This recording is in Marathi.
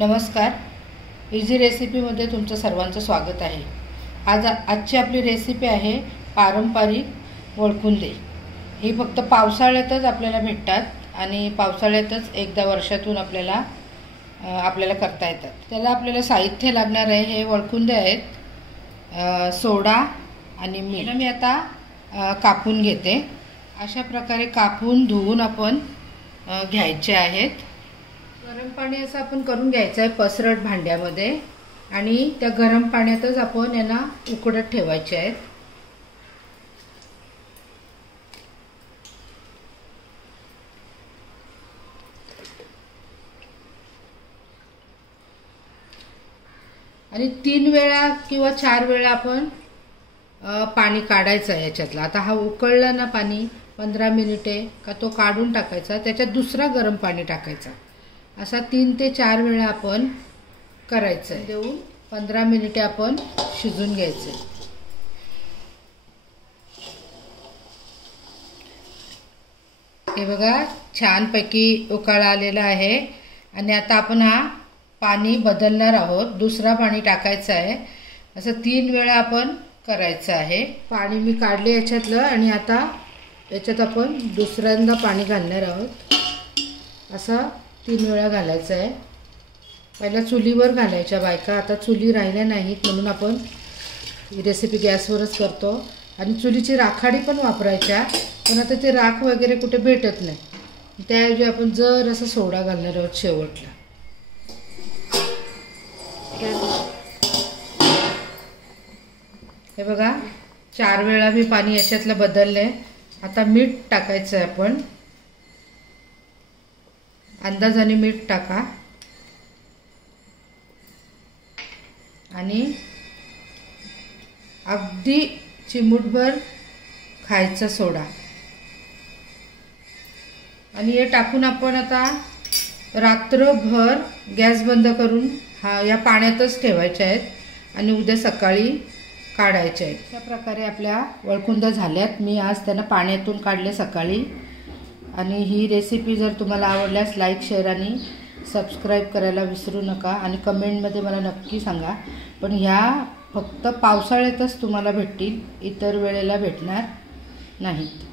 नमस्कार, इझी रेसिपीमध्ये तुमचं सर्वांचं स्वागत आहे। आजची आपली रेसिपी आहे पारंपरिक वळकुंदे। ही फक्त पावसाळ्यातच आपल्याला भेटतात आणि पावसाळ्यातच एकदा वर्षातून आपल्याला करता येतात। त्याला आपल्याला साहित्य लागणार आहे हे वळकुंदे आहेत, सोडा आणि मीठ। मी आता कापून घेते। अशा प्रकारे कापून धुवून आपण घ्यायचे आहेत। गरम पाणी असं आपण करून घ्यायचं आहे पसरट भांड्यामध्ये आणि त्या गरम पाण्यातच आपण यांना उकडत ठेवायचे आहेत। आणि 3 वेळा किंवा 4 वेळा आपण पाणी काढायचं आहे याच्यातला। आता हा उकळला ना पाणी 15 मिनिटे का तो काढून टाकायचा, त्याच्यात दुसरा गरम पाणी टाकायचा। असा 3 ते 4 वेळा आपण करायचं आहे। देऊन 15 मिनिटे आपण शिजून घ्यायचे। हे बघा छानपैकी उकळा आलेला आहे आणि आता आपण हा पाणी बदलणार आहोत, दुसरा पाणी टाकायचं आहे। असं 3 वेळा आपण करायचं आहे। पाणी मी काढले याच्यातलं आणि आता याच्यात आपण दुसऱ्यांदा पाणी घालणार आहोत। असं 3 वेळा घालायचं आहे। पहिला चुलीवर घालायच्या बायका, आता चुली राहिल्या नाहीत म्हणून आपण ही रेसिपी गॅसवरच करतो। आणि चुलीची राखाडी पण वापरायच्या, पण आता ते राख वगैरे कुठे भेटत नाही, त्याऐवजी आपण जर असं सोडा घालणार आहोत शेवटला। हे बघा 4 वेळा मी पाणी याच्यातलं बदललंय। आता मीठ टाकायचं आहे आपण, अंदाजाने मीठ टाका आणि अगदी चिमूटभर खायचा सोडा आणि हे टाकून आपण आता रात्रभर गॅस बंद करून या पाण्यातच ठेवायचे आहेत आणि उद्या सकाळी काढायचे आहेत। अशा प्रकारे आपल्या वळकुंद्या झाल्यात। मी आज त्यांना पाण्यातून काढले सकाळी। आणि ही रेसिपी जर तुम्हाला आवडल्यास लाईक, शेअर आणि सबस्क्राईब करायला विसरू नका आणि कमेंटमध्ये मला नक्की सांगा। पण ह्या फक्त पावसाळ्यातच तुम्हाला भेटतील, इतर वेळेला भेटणार नाहीत।